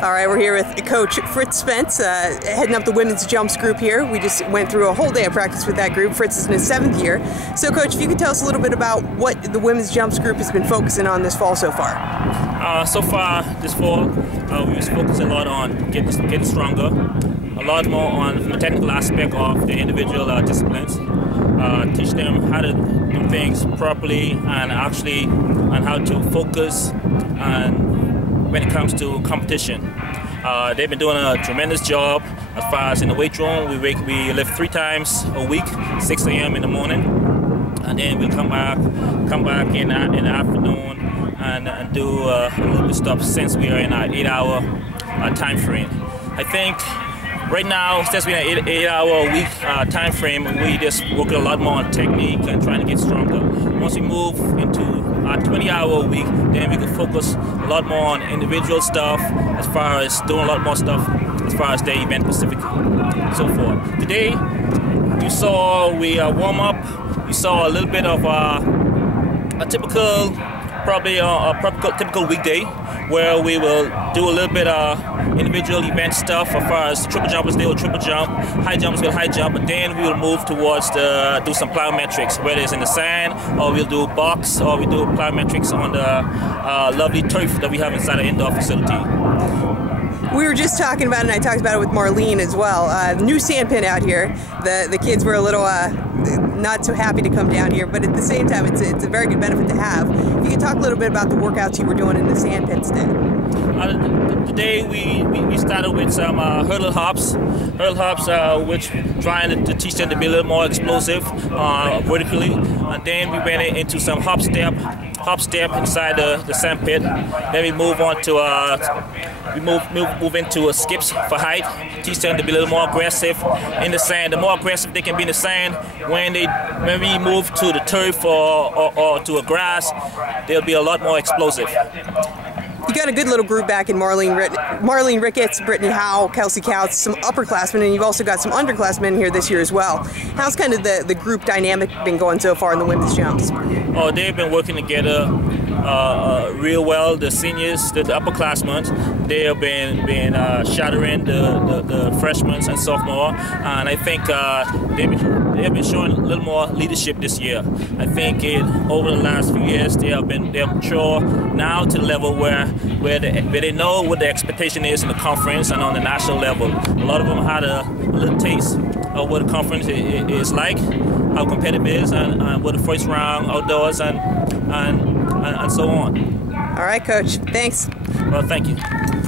All right, we're here with Coach Fritz Spence, heading up the women's jumps group here. We just went through a whole day of practice with that group. Fritz is in his 7th year. So, Coach, if you could tell us a little bit about what the women's jumps group has been focusing on this fall so far. So far this fall, we was focusing a lot on getting stronger, a lot more on the technical aspect of the individual disciplines. Teach them how to do things properly and actually on how to focus and when it comes to competition. They've been doing a tremendous job as far as in the weight room. We lift 3 times a week, 6 a.m. in the morning, and then we come back in the afternoon and do a little bit of stuff since we are in our 8-hour time frame. I think right now, since we're in an 8-hour week time frame, we just work a lot more on technique and trying to get stronger. Once we move into our 20-hour week, then we can focus a lot more on individual stuff as far as doing a lot more stuff as far as the event specific and so forth. Today, you saw we warm up. You saw a little bit of a typical, probably a typical weekday where we will do a little bit of individual event stuff as far as triple jumpers, they will triple jump, high jumpers will high jump, and then we will move towards do some plyometrics, whether it's in the sand or we'll do box or we do plyometrics on the lovely turf that we have inside the indoor facility. We were just talking about it, and I talked about it with Marlene as well. The new sand pit out here, the kids were a little not so happy to come down here, but at the same time, it's a very good benefit to have. If you could talk a little bit about the workouts you were doing in the sand pit today. Today we started with some hurdle hops, which trying to teach them to be a little more explosive vertically, and then we went into some hop step inside the sand pit. Then we move on to move into skips for height. Teach them to be a little more aggressive in the sand. The more aggressive they can be in the sand, when we move to the turf or to a grass, they'll be a lot more explosive. You got a good little group back in Marlene, Ricketts, Brittney, Howell, Kelsey Couts, some upperclassmen, and you've also got some underclassmen here this year as well. How's kind of the group dynamic been going so far in the women's jumps? Oh, they've been working together real well. The seniors, the upperclassmen, they have been shadowing the freshmen and sophomore, and I think they've been showing a little more leadership this year. I think over the last few years they're mature now to the level where they know what the expectation is in the conference and on the national level. A lot of them had a little taste of what the conference is like, how competitive it is, and what the first round outdoors and so on. All right, Coach. Thanks. Well, thank you.